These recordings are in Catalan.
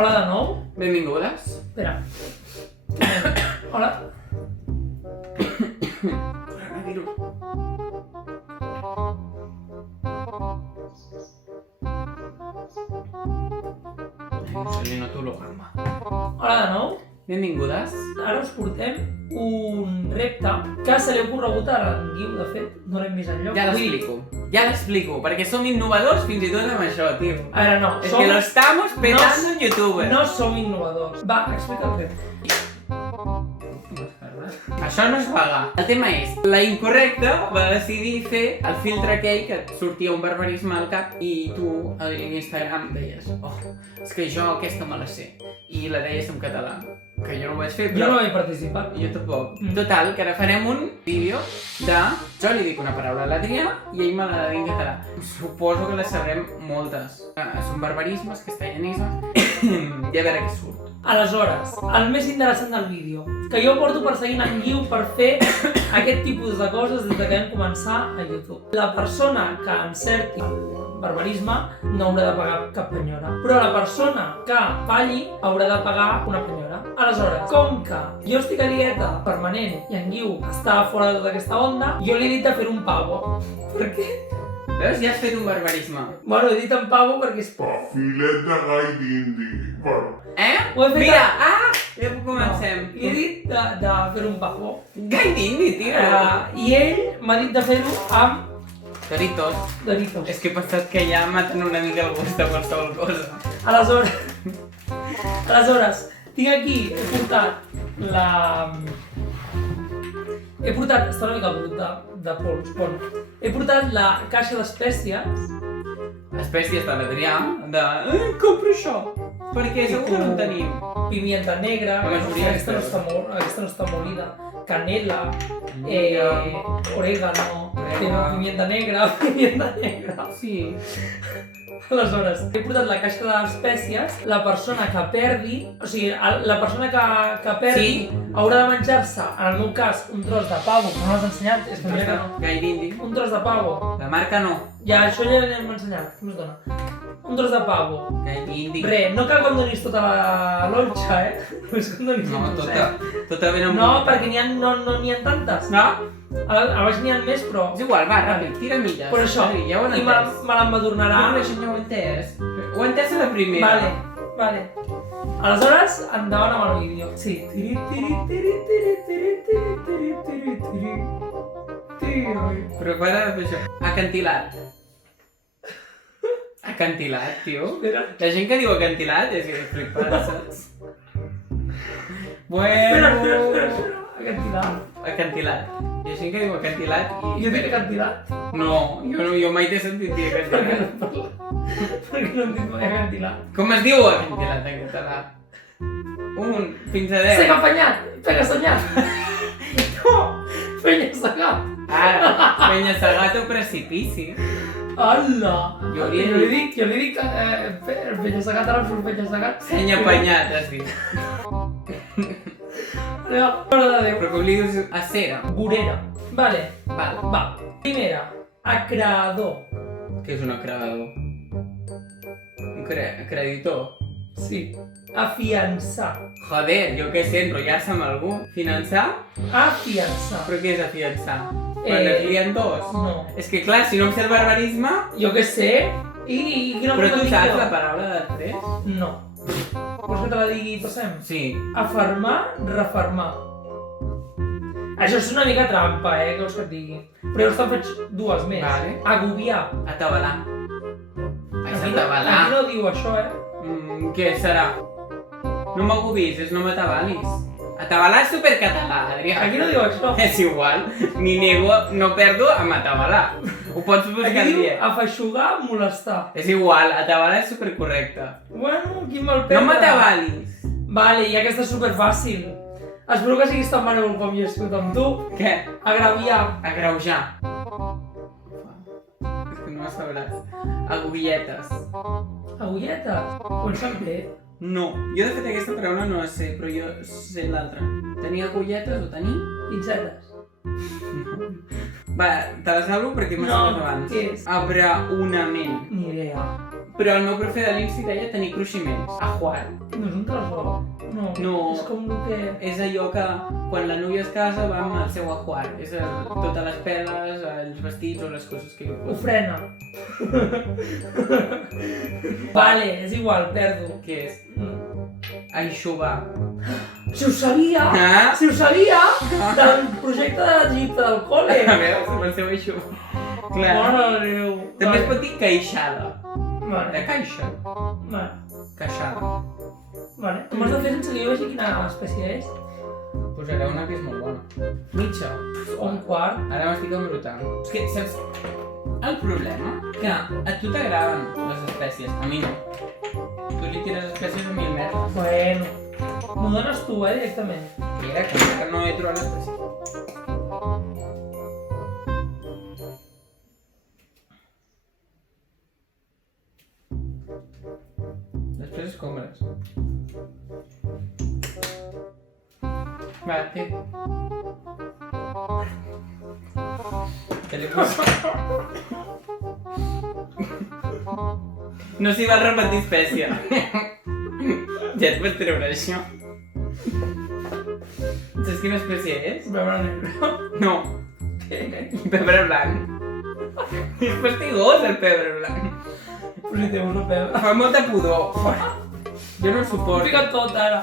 Hola de nou. Benvingudes. Espera. Hola. Coronavirus. Ai, no t'holograma. Hola de nou. Benvingudes. Ara us portem un repte que se li ha ocorregut a en Guiu, de fet, no l'hem vist enlloc. Ja l'explico, perquè som innovadors fins i tot amb això, tio. A veure, no. Es que lo estamos petando en YouTube. No som innovadors. Va, explica el repte. Això no es paga. El tema és, la incorrecta va decidir fer el filtre aquell que et sortia un barbarisme al cap i tu a Instagram deies, oh, és que jo aquesta me la sé. I la deies en català, que jo no ho vaig fer, però... Jo no vaig participar. Jo tampoc. Total, que ara farem un vídeo de... Jo li dic una paraula a l'Adrià i ell me l'ha de dir en català. Suposo que les sabrem moltes. Són barbarismes, castellanismes... I a veure què surt. Aleshores, el més interessant del vídeo, que jo porto perseguint en Guiu per fer aquest tipus de coses des que vam començar a YouTube. La persona que encerti el barbarisme no haurà de pagar cap penyora, però la persona que falli haurà de pagar una penyora. Aleshores, com que jo estic a dieta permanent i en Guiu està fora de tota aquesta onda, jo li he dit de fer un pavo. Per què? Veus? Ja has fet un barbarisme. Bueno, he dit en pavo perquè és... Filet de gall d'indi. Bueno. Ho he fet Mira! Ja comencem. No. He dit de fer un pavo. Gall d'indi, tio! I ell m'ha dit de fer-ho amb Doritos. Doritos. És que he pensat que ja maten una mica el gust de qualsevol cosa. Aleshores, tinc aquí, he portat la... està una mica brut de pols, bueno. He portat la caixa d'espècies. Espècies de l'Adrià, de... compro això! Perquè segur que no en tenim. Pimienta negra, aquesta no està molida. Canela, orégano, pimienta negra. Sí. Aleshores, he portat la caixa d'espècies, la persona que perdi, o sigui, la persona que perdi haurà de menjar-se, en el meu cas, un tros de pavo, que no l'has ensenyat, és que mira que no. Gall d'indi. Un tros de pavo. La marca no. Ja, això ja l'hem ensenyat, què us dona? Un tros de pavo. Gall d'indi. Re, no cal que em donis tota la lonxa, Només que em donis un trosset. Tota ben No, perquè no n'hi ha tantes. No? A baix n'hi ha més, però... És igual, va, ràpid, tira milles. Per això, ja ho han i entès. me l'embadurnarà. No, això ja ho he entès. Ho he entès a la primera. Vale. Aleshores, endavant amb el vídeo. Sí. Però para de fer això. Acantilat. Acantilat, tio. La gent que diu acantilat és que flipada, saps? Espera. Acantilat. Hi ha gent que diu acantilat i... Jo dic acantilat? No, jo mai t'he sentit dir acantilat. Per què no em dic mai acantilat? Com es diu acantilat en català? Fins a 10. Sec apanyat! Penya-senyat! No! Penya-segat! Ara, penya-segat o precipici. Hola! Jo li dic penya-segat, ara em surt penya-segat. Seny apanyat, has dit. Mare de Déu. Però com li dius a cera? Vorera. Vale. Val. Va. Primera. Acreedor. Què és un acreedor? Un creditor? Sí. Afiançar. Joder, jo què sé, enrotllar-se amb algú. Finançar? Afiançar. Però què és afiançar? Quan es lien dos? No. És que clar, si no em sé el barbarisme... Jo què sé. I quina Però tu saps jo? la paraula després? No. Vols que te la digui i passem? Sí. Afermar, refermar. Això és una mica trampa, què vols que et digui? Però jo te'n faig dues més. Vale. Agobiar. Atabalar. Vaig atabalar. Aquí no diu això, Què serà? No m'agobis, és no m'atabalis. Atabalar és supercatalà, Adrià. Aquí no diu això. És igual, ni nego, no perdo amb atabalar. Ho pots buscar Aquí diu dient. afeixugar, molestar. És igual, atabalar és supercorrecte. Bueno, quin mal perdre. No m'atabalis. Vale, i aquesta és superfàcil. Espero que siguis tan maneu com jo he escrit amb tu. Què? Agraviar. Agreujar. És que no ho sabràs. Agulletes. Agulletes? On se'n té? No, jo de fet aquesta paraula no la sé, però jo sé l'altra. Tenir agulletes o tenir? Pincetes. Va, te la salvo perquè m'ha sabut abans. Què és? Abraonament. Ni idea. Però el meu profe de l'INSI deia tenir cruiximents. Ajuar. No és un tresor. No. No. És com el que... És allò que quan la núvia es casa va amb el seu ajuar. És totes les peles, els vestits o les coses que hi Ho posa. frena. Vale, és igual, perdo. Què és? Aixuvar. Si ho sabia! Ah? Si ho sabia! Del projecte de l'Egipte del col·le! A veure, se me'n seu aixuvar. Clar. Mare de Déu! També es pot dir queixada. De Vale, caixa. vale, Queixada. vale. Tu m'has de fer sense que jo vegi quina espècie és. Posaré una que és molt bona. Mitja. O un quart. Ara m'estic embrutant. És que, saps? El problema que a tu t'agraden les espècies, a mi no. Tu li tires espècies a 1000 metres. Bueno. M'ho dones tu, directament. Mira, que encara no he trobat l'espècie. Després escombres. Va, té. Què li poso? No s'hi val repetir espècie. Ja et pots treure això. Saps quina espècie és? Veure negre. No. Pebre blanc. És fastigós el pebre blanc. Però si té una pebre. Fa molta pudor. Jo no ho Ho suporto. ficat tot, ara.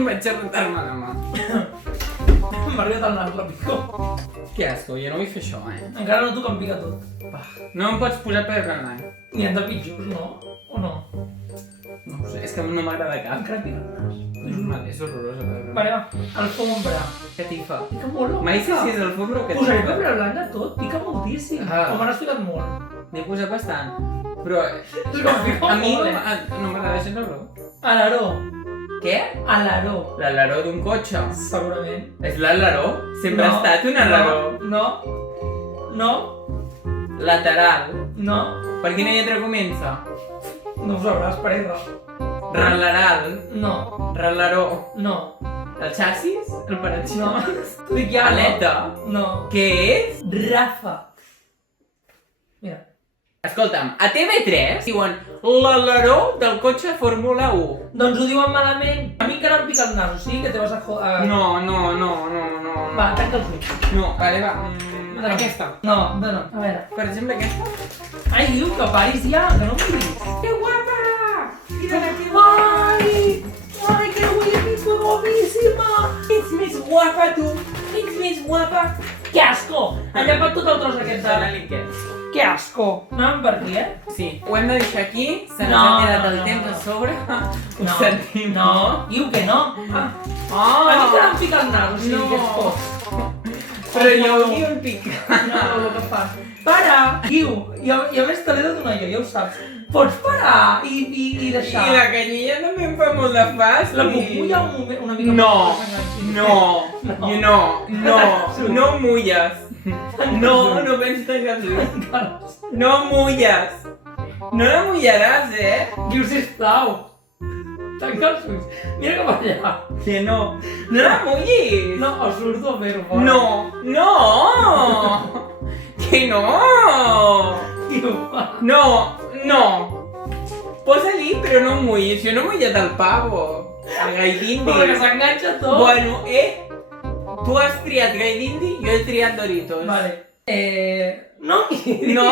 Vaig a rentar-me la mà. M'ha arribat al nas, la pico. Que asco, jo no vull fer això, Encara no tu que em pica tot. No em pots posar pebre blanc. N'hi ha de pitjors, no? O no? No ho sé, és que no m'agrada cap. Encara pica el nas. És horrorós el pebre blanc. Vale, va. Alfombra. Catifa. Pica molt, no? Mai sé si és alfombra o Posaré catifa. pebre blanc a tot, pica moltíssim. Ah. O me n'has ficat molt. N'he posat bastant. Però És com pica a mi molt, no m'agrada gens l'olor. A l'aró. Què? A l'aró. L'aleró d'un cotxe. Segurament. És l'aleró? Sempre ha estat un aleró. No. No. Lateral. No. Per quina lletra comença? No ho sabràs, parella. Relaral. No. Relaró. No. El xassis? El paraxis? No. T'ho dic ja. Aleta. No. Què és? Ràfec. Mira. Escolta'm, a TV3 diuen l'aleró del cotxe Fórmula 1. Doncs ho diuen malament. A mi encara em pica el nas, o sigui que te vas a... No. Va, tanca els ulls. No, vale, va. Aquesta. No, no. A veure. Per exemple, aquesta. Ai, diu que paris ja, que no em miris. Que guapa! Mira que Ai! Ai, que guapíssima, guapíssima! Ets més guapa, tu! Ets més guapa! Que asco! Ha llevat tot el tros aquest Dona de... l'enquest. Que asco! Anàvem per aquí, Sí, ho hem de deixar aquí, se'ns No, ha quedat el no, temps no. a sobre. Ho No, sentim. no, diu que no. A mi encara em pica el nas, o sigui No. que és fort. Però jo ho diu un pic. No, el que fas. Para! Diu, i a més te l'he de donar jo, ja ho saps. Pots parar i deixar. I la canyella també em fa molt de fàstic. La puc mullar un moment, una mica No, més que s'enganxi? no mulles. No penso tancar els ulls. No mulles. No la mullaràs, Diu, sisplau. Tanca els ulls. Mira cap allà. Que no. No la mullis. No, o surto a fer-ho fora. No. Que no. Diu, No. Posa-li, però no mullis. Jo no he mullat el pavo. El gai d'indi. però que s'enganxa tot. Bueno, tu has triat gai d'indi, jo he triat Doritos. Vale. No miris. No.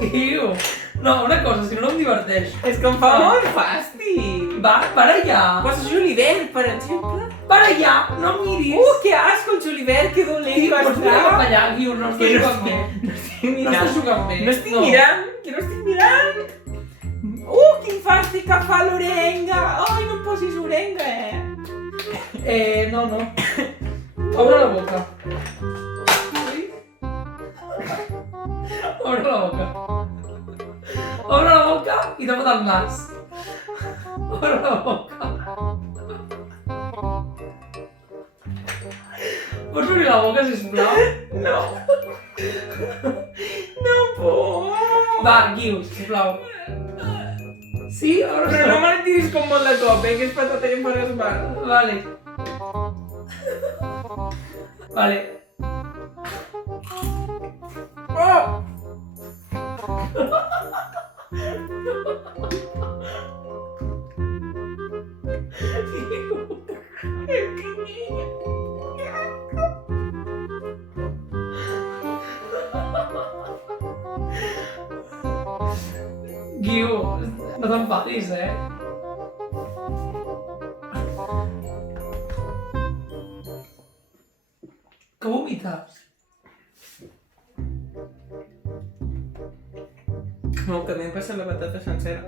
Diu. No, una cosa, si no, no em diverteix. És que em fa molt fàstic. Va, para allà. Poses julivert, per exemple. Para allà, no miris. Que asco el julivert, que dolent va Pots mirar cap estar. allà, Guiu, no Que estàs no jugant bé. estic No mirant. estàs jugant bé. No estic mirant, que no estic mirant. Quin fàstic que fa l'orenga. Ai, no em posis orenga, No. Obre la boca. Obre la boca. Obre la boca i tapa't el nas. Obre la boca. Pots obrir la boca, sisplau? No. No puc. Va, Guiu, sisplau. Sí, obre Però la no boca. me'l tiris com molt de cop, que és patata que em faràs mal. Vale. Vale. Oh! Guiu, no t'enfadis, Que vomites? No, que m'he passat la patata sencera.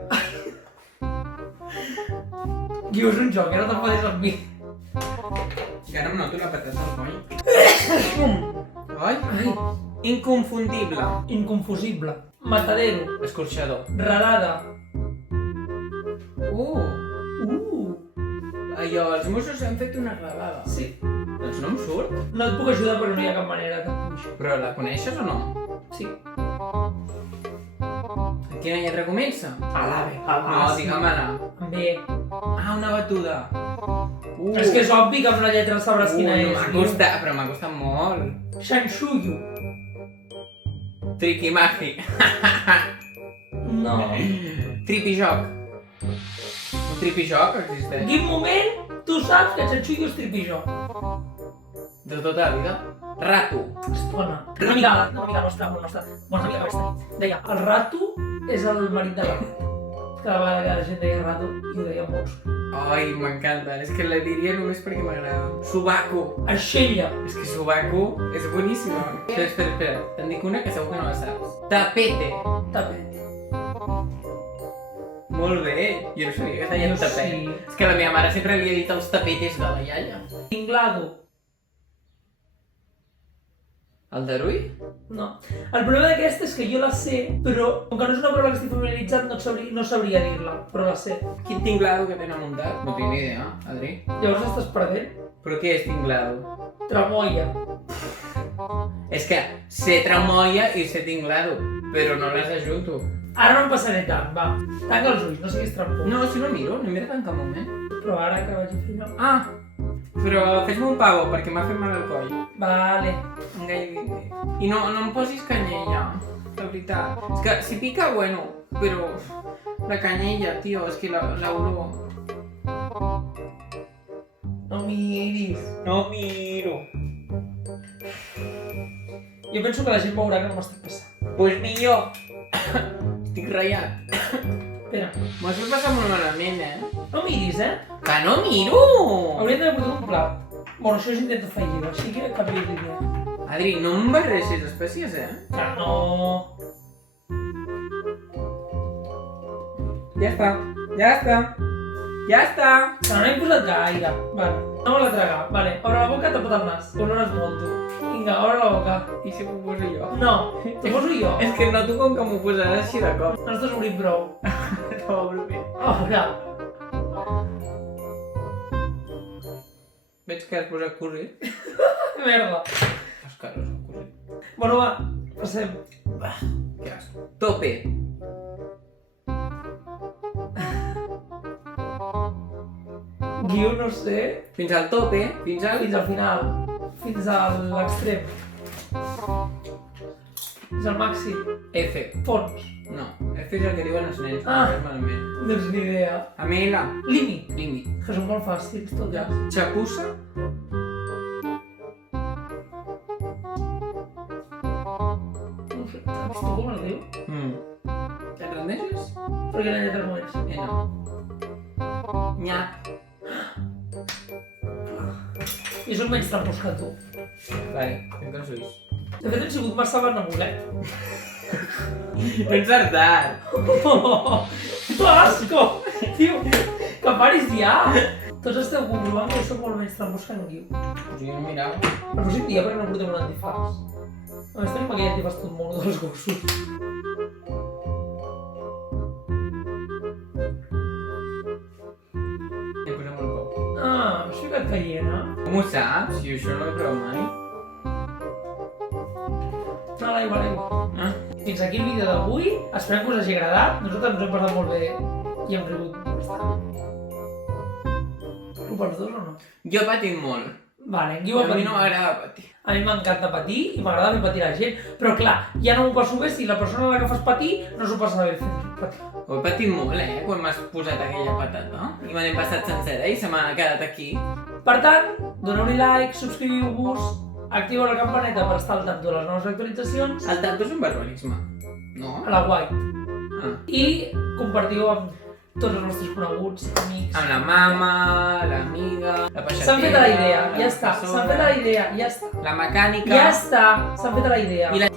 Guiu, és un joc, no t'enfadis amb mi. I ara em noto la patata al coll. Ai, Ai, inconfundible. inconfusible. Matadero. Escorxador. Relada. Allò, els Mossos han fet una gravada. Sí. Doncs no em surt. No et puc ajudar, però no hi ha cap manera que et puixi. Però la coneixes o no? Sí. Quina lletra comença? A l'AVE. No, digue'm-la. Amb B. Ah, una batuda. És que és obvi que amb la lletra sabràs quina no és. m'ha Guiu. costat, però m'ha costat molt. Shanshuyu. Triqui-maqui. No. Tripijoc. Un tripijoc existeix? En quin moment tu saps que Shanshuyu és tripijó? De tota la vida? Rato. Estona. Una amiga nostra, bona amiga aquesta nit. Deia, el rato és el marit de la rata. Cada vegada que la gent deia rato, jo deia molt. Ai, m'encanta. És que la diria només perquè m'agrada. Subaco. Aixella. És que Subaco és boníssima. Espera. Te'n dic una que segur que no la saps. Tapete. Tapet. Molt bé. Jo no sabia que es deia Jo tapet. sí. És que la meva mare sempre havia dit els tapetes de la iaia. Tinglado. El d'Arui? No. El problema d'aquesta és que jo la sé, però com que no és una paraula que estic familiaritzat, no sabria dir-la, però la sé. Quin tinglado que tenen muntat? No tinc ni idea, Adri. Llavors estàs perdent? Però què és tinglado? Tramoia. És que sé tramoia i sé tinglado, però no les ajunto. Ara no em passaré tant, va. Tanca els ulls, no siguis trampó. No, si no miro tant cap moment. Però ara que vaig a fer allò... Ah, però fes-me un pavo perquè m'ha fet mal al coll. Vale. I no em posis canyella, de veritat. És que si pica, bueno, però la canyella, tio, és que l'olor... No miris. No miro. Jo penso que la gent veurà que no m'estic passant. Pues millor. Estic ratllat. Espera. M'ho has passat molt malament, No miris, Que no miro! Hauríem d'haver portat un plat. Bueno, això és intento fallido, així que canvio d'idea. Adri, no em barreixis espècies, Que no... Ja està. Que no n'hem posat gaire. Vale. No me la tragar. Vale, obre la boca, tapa't el nas. Olores molt, tu. Vinga, obre la boca. I si m'ho poso jo? No, t'ho poso jo. És que noto com que m'ho posaràs així de cop. No estàs obrint prou. No, bé. Obre. Veig que has posat cosit. Merda. Els carros han cosit. Bueno, va, passem. Que asco. Tope. Guiu, no sé. Fins al tope, fins al... Fins al final. Fins a l'extrem. Fins al màxim. F. Fons. No, F és el que diuen els nens. Ah. Malament. Doncs ni idea. Amela. Límit. Límit. Que són molt fàcils, tot ja. Xapussa. No sé. Saps tu com es diu? Et rendeixes? Perquè la lletra no és. No. Nyap. I soc menys trampós que tu. Vale, tanca els ulls. De fet, hem sigut massa benevolet. He encertat. Oh, que asco! Tio, que paris ja! Tots esteu comprovant que jo soc molt menys trampós que en Guiu. Jo no mirava. El pròxim dia perquè no portem un antifàs. Només tenim aquell antifàs tot mono dels gossos. He posat molt poc. Ah, m'has ficat cayena. Com ho saps? Si això no ho he provat mai. No, l'aigua. Ah. Fins aquí el vídeo d'avui. Esperem que us hagi agradat. Nosaltres ens hem passat molt bé i hem rigut bastant. Tu pels dos o no? Jo patim molt. Vale, en Guiu A ha mi patit. no m'agrada patir. A mi m'encanta patir i m'agrada fer patir la gent. Però clar, ja no m'ho passo bé si la persona a la que fas patir no s'ho passa bé fent patir. Ho he patit molt, quan m'has posat aquella patata. I me l'he passat sencera i se m'ha quedat aquí. Per tant, doneu-li like, subscriviu-vos, activeu la campaneta per estar al tanto de les noves actualitzacions El tanto és un barbarisme, no? a la guai. Ah. I compartiu amb tots els vostres coneguts, amics. Amb la mama, l'amiga, la peixatera... S'han fet a la idea, ja la està. professora, S'han fet a la idea, ja està. La mecànica... Ja està, s'han fet a la idea. I la